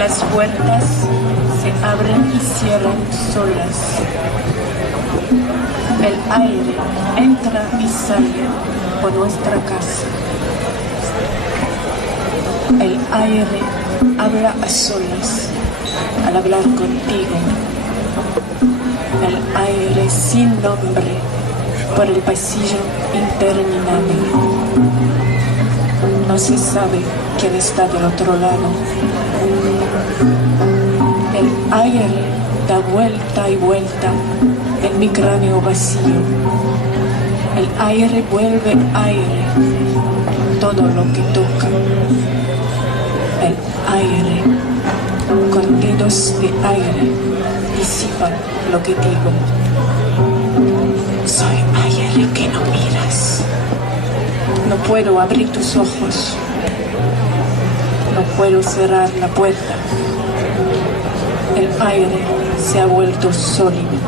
Las puertas se abren y cierran solas. El aire entra y sale por nuestra casa. El aire habla a solas al hablar contigo. El aire sin nombre por el pasillo interminable. No se sabe quién está del otro lado. El aire da vuelta y vuelta en mi cráneo vacío. El aire vuelve aire, todo lo que toca. El aire, con dedos de aire, disipa lo que digo. Soy aire que no miras. No puedo abrir tus ojos. No puedo cerrar la puerta. El aire se ha vuelto sólido.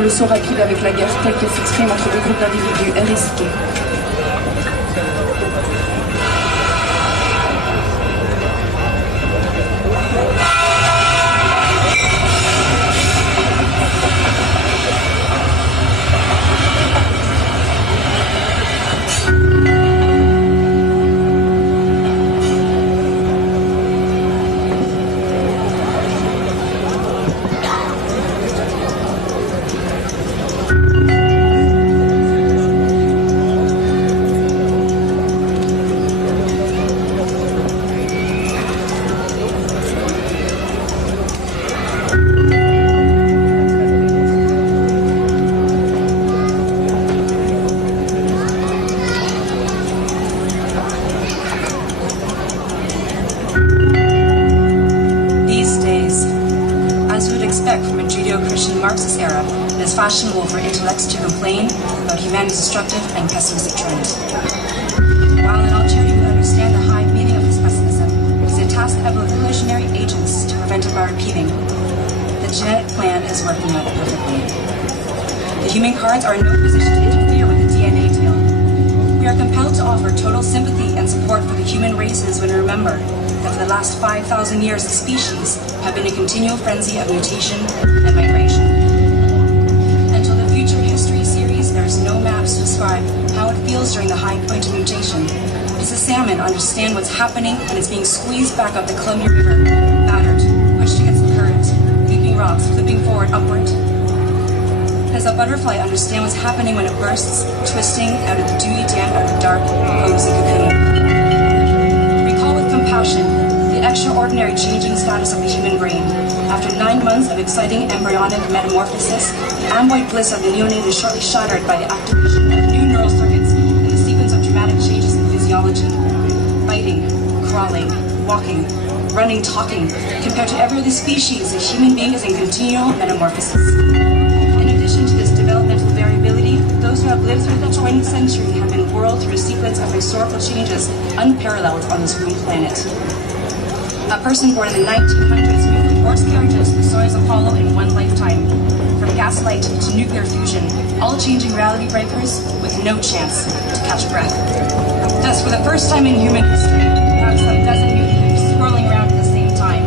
Le saut rapide avec la guerre telle qu'elle s'exprime entre deux groupes d'individus est risqué. fashionable for intellects to complain about humanity's destructive and pessimistic trend. While an Algerian would understand the high meaning of his pessimism, it is a task of evolutionary agents to prevent it by repeating. The genetic plan is working out perfectly. The human cards are in no position to interfere with the DNA deal. We are compelled to offer total sympathy and support for the human races when we remember that for the last 5,000 years the species have been in a continual frenzy of mutation and migration. Until the Future History series, there is no maps to describe how it feels during the high point of mutation. Does the salmon understand what's happening when it's being squeezed back up the Columbia River, battered, pushed against the current, leaping rocks, flipping forward, upward? Does a butterfly understand what's happening when it bursts, twisting out of the dewy damp out of the dark, cozy cocoon? Recall with compassion the extraordinary changing status of the human brain. After 9 months of exciting embryonic metamorphosis, the amyloid bliss of the neonate is shortly shattered by the activation of new neural circuits and the sequence of dramatic changes in physiology. Biting, crawling, walking, running, talking. Compared to every other species, the human being is in continual metamorphosis. In addition to this developmental variability, those who have lived through the 20th century have been whirled through a sequence of historical changes unparalleled on this ruined planet. A person born in the 1900s moved with horse carriages to the soils of Apollo in one lifetime. From gaslight to nuclear fusion, all changing reality breakers with no chance to catch breath. Thus, for the first time in human history, we have some dozen mutants swirling around at the same time.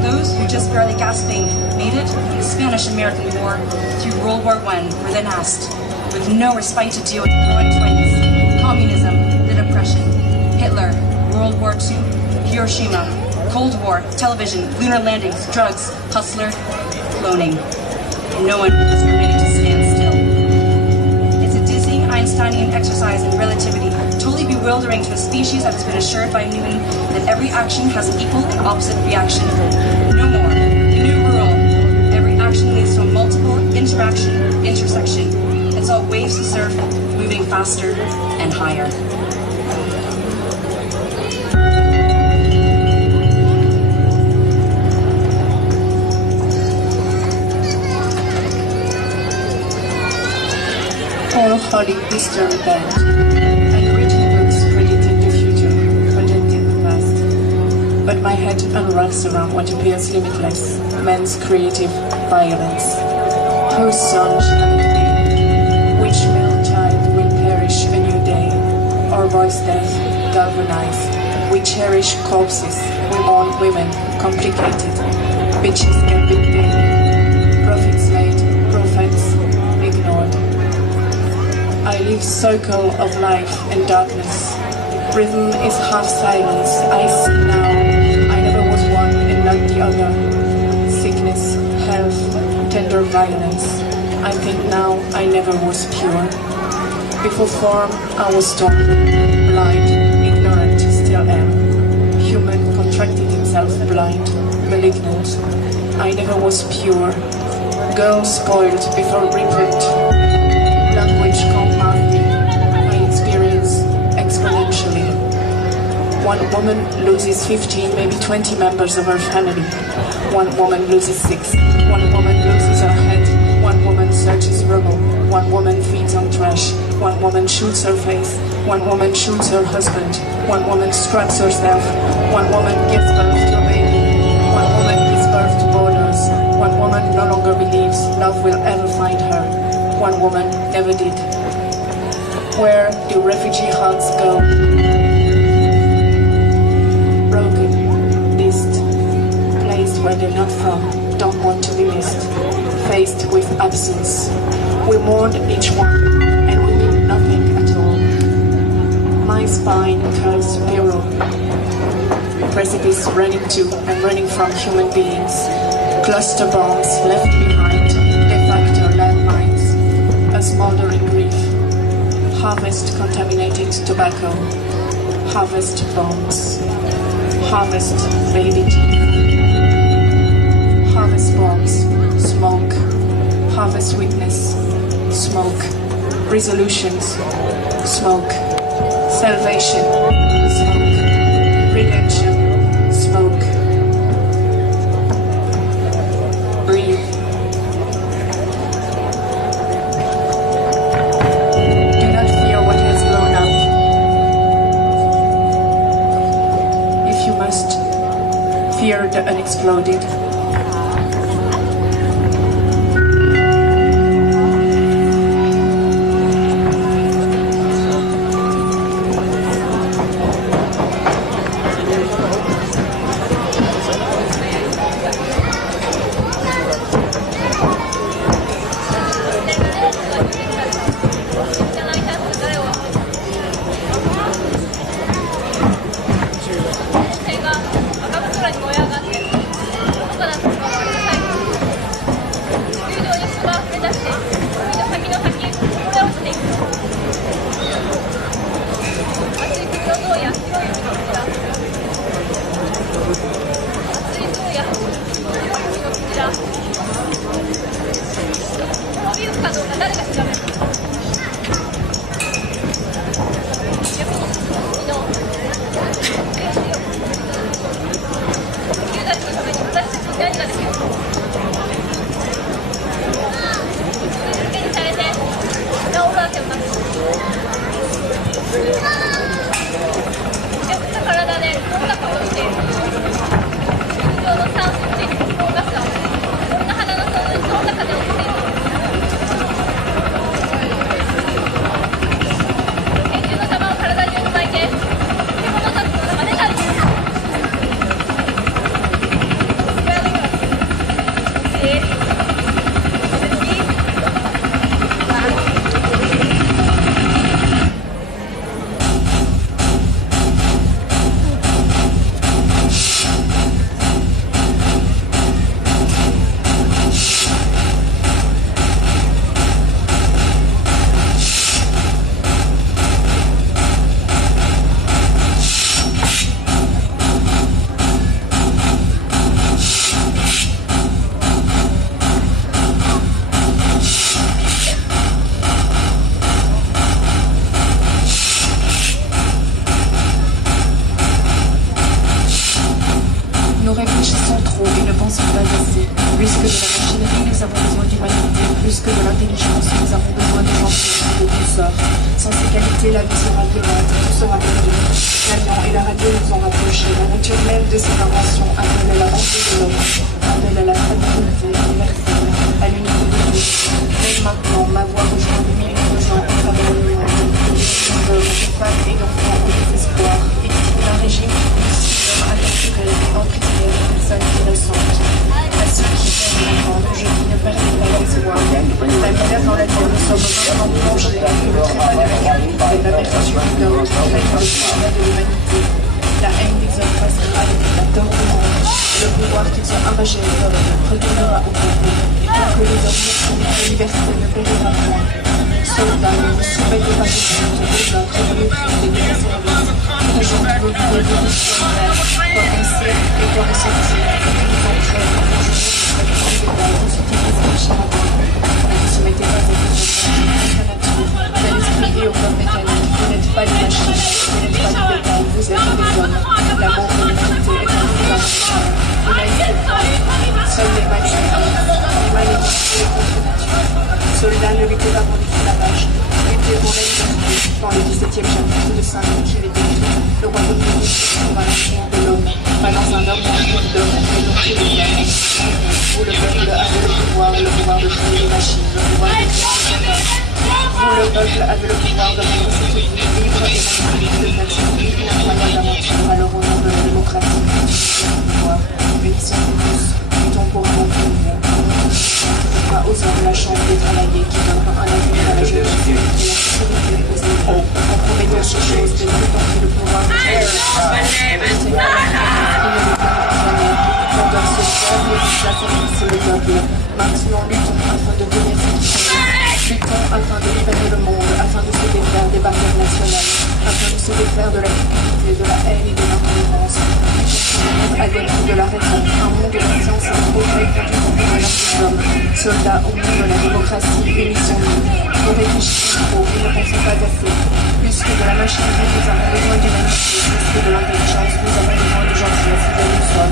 Those who just barely gasping made it from the Spanish-American War through World War I were then asked, with no respite to deal with the growing twins, communism, the depression, Hitler, World War II, Hiroshima, Cold War, television, lunar landings, drugs, hustler, cloning. No one was permitted to stand still. It's a dizzying Einsteinian exercise in relativity, totally bewildering to a species that has been assured by Newton that every action has an equal and opposite reaction. No more. The new rule. Every action leads to a multiple intersection. It's all waves to surf, moving faster and higher. All Holy History Band, and written books predicting the future, projecting the past. But my head unwraps around what appears limitless, man's creative violence. Whose son shall it be? Which male child will perish a new day? Our boy's death, galvanized. We cherish corpses, we mourn women, complicated. Bitches get big daily. Prophets made, prophets ignored. I live circle of life and darkness. Rhythm is half silence. I see now. I never was one and not the other. Sickness, health, tender violence. I think now I never was pure. Before form, I was torn, blind, ignorant, still am. Human contracted himself blind, malignant. I never was pure. Girl spoiled before reprint. Language compounding, I experience exponentially. One woman loses 15, maybe 20 members of her family. One woman loses 6. One woman loses her head. One woman searches rubble. One woman feeds on trash. One woman shoots her face. One woman shoots her husband. One woman straps herself. One woman gives birth to a baby. One woman gives birth to borders. One woman no longer believes love will ever find her. One woman never did. Where do refugee hearts go? Broken, dissed, placed where they're not from, don't want to be missed, faced with absence. We mourned each one, and we mean nothing at all. My spine curves spiral, precipice running to and running from human beings, cluster bombs left behind, de facto landmines. A smoldering grief, harvest contaminated tobacco, harvest bombs, harvest baby teeth, harvest bombs, smoke, harvest witness, smoke, resolutions, smoke, salvation, smoke, redemption, smoke. Breathe. reactor unexploded. Soldats, ne luttez pas pour l'esclavage, luttez pour la liberté. Dans le 17e chapitre de Saint Luc, il est écrit: le royaume de Dieu sera l'action de l'homme, pas dans un homme ou un groupe d'hommes, mais dans tous les hommes. Vous, le peuple, avez le pouvoir de créer les machines, le pouvoir de créer les machines. Vous, le peuple, avez le pouvoir de rendre cette vie libre et de faire cette vie une incroyable aventure. Alors, au nom de la démocratie, le pouvoir, bénissons-nous tous, luttons pour un bon monde. Aux hommes la chance de travailler, qui donnera un avenir à la jeunesse et la sécurité aux enfants, en promettant ces choses de nous tenter le pouvoir de Dieu. Pendant ce temps, nous déplaçons le peuple. Maintenant, luttons afin de venir satisfaire. Luttons afin de libérer le monde, afin de se défaire des barrières nationales, afin de se défaire de la cupidité, de la haine et de l'intolérance. Adeptes de la raison, un monde de la science et du progrès contre le pouvoir des hommes. Soldats au nom de la démocratie, unissons-nous. Nous réfléchissons trop et ne pensons pas assez. Plus que de la machinerie, nous avons besoin d'humanité. Plus que de l'intelligence, nous avons besoin de gentillesse et de soir.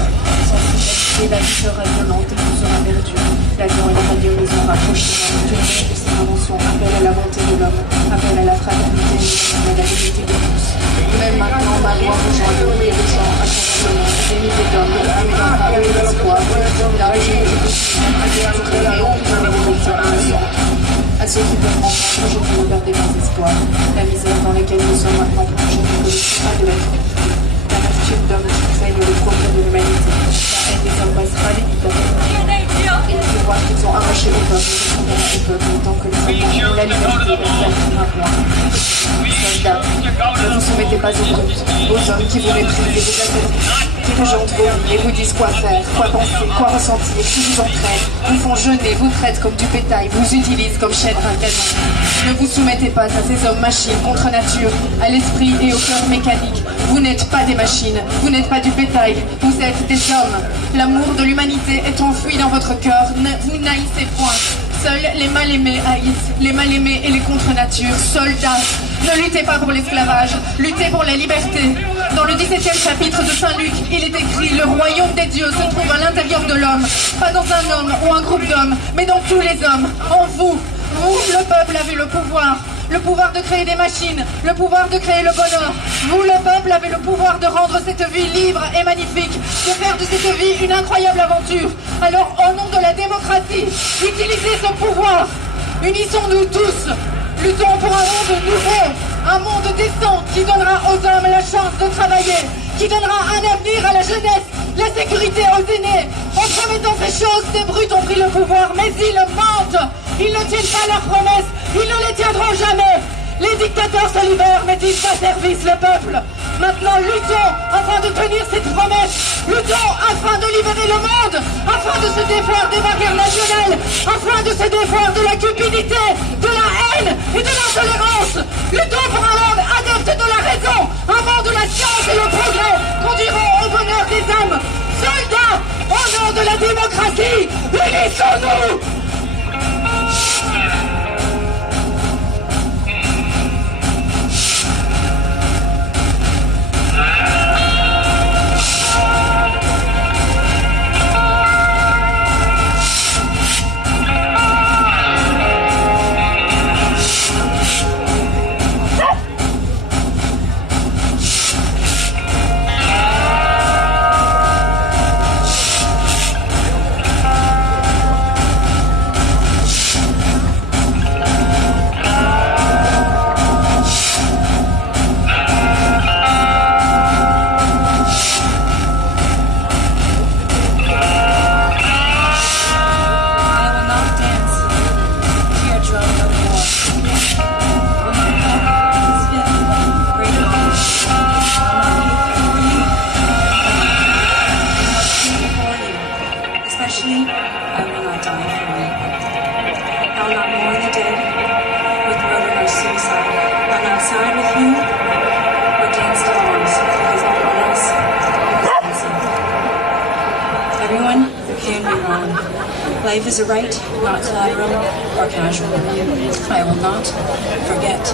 Sans cité, la vie sera violente et tout sera perdu. L'avion et la radio nous ont rapprochés. Tout le monde de ces inventions appelle à la bonté de l'homme, appelle à la fraternité et à la vérité de tous. Même maintenant, ma voix rejoint le bruit des gens à travers le monde. Des milliers d'hommes, de femmes et d'enfants, pas aux brutes, aux hommes qui vous méprisent et vous interdisent, qui rejantent vos vies et vous disent quoi faire, quoi penser, quoi ressentir, qui vous entraînent, vous font jeûner, vous traitent comme du bétail, vous utilisent comme chèvre un canon. Ne vous soumettez pas à ces hommes machines contre nature, à l'esprit et au cœur mécanique. Vous n'êtes pas des machines, vous n'êtes pas du bétail, vous êtes des hommes. L'amour de l'humanité est enfoui dans votre cœur, vous n'haïssez point. Seuls les mal-aimés haïssent, les mal-aimés et les contre-natures. Soldats, ne luttez pas pour l'esclavage, luttez pour la liberté. Dans le 17e chapitre de Saint Luc, il est écrit « Le royaume des dieux se trouve à l'intérieur de l'homme, pas dans un homme ou un groupe d'hommes, mais dans tous les hommes, en vous. Vous, le peuple, avez le pouvoir de créer des machines, le pouvoir de créer le bonheur. Vous, le peuple, avez le pouvoir de rendre cette vie libre et magnifique, de faire de cette vie une incroyable aventure. Alors, au nom de la démocratie, utilisez ce pouvoir. Unissons-nous tous. Luttons pour un monde nouveau, un monde décent qui donnera aux hommes la chance de travailler, qui donnera un avenir à la jeunesse, la sécurité aux aînés. En promettant ces choses, ces brutes ont pris le pouvoir, mais ils mentent. Ils ne tiennent pas leurs promesses, ils ne les tiendront jamais. Les dictateurs se libèrent, mettent à service le peuple. Maintenant, luttons afin de tenir cette promesse. Luttons afin de libérer le monde, afin de se défaire des barrières nationales, afin de se défaire de la cupidité, de la haine et de l'intolérance. Luttons pour un monde adepte de la raison, un monde où la science et le progrès conduiront au bonheur des âmes. Soldats, au nom de la démocratie, unissons-nous! Life is a right, not collateral or casual. I will not forget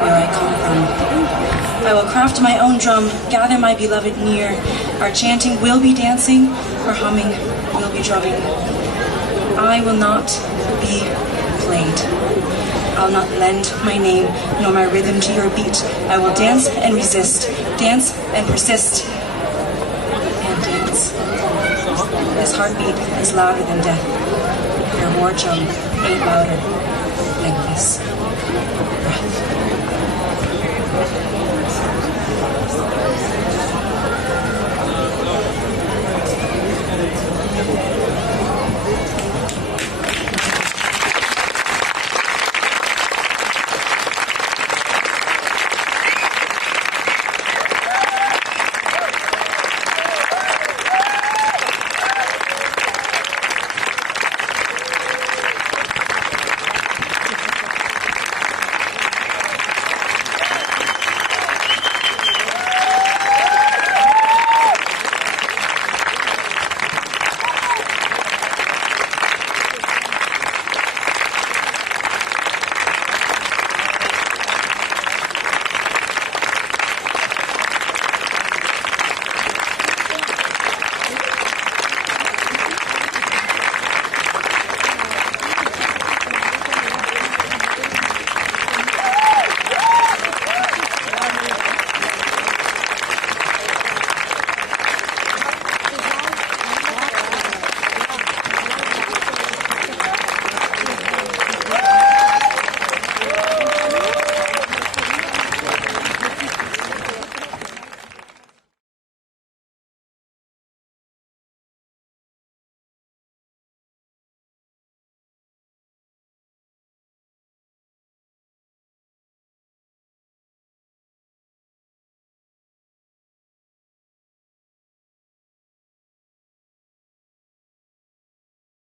where I come from. I will craft my own drum, gather my beloved near. Our chanting will be dancing, our humming will be drumming. I will not be played. I'll not lend my name nor my rhythm to your beat. I will dance and resist, dance and persist, and dance. This heartbeat is louder than death. Your war drum ain't louder than this breath.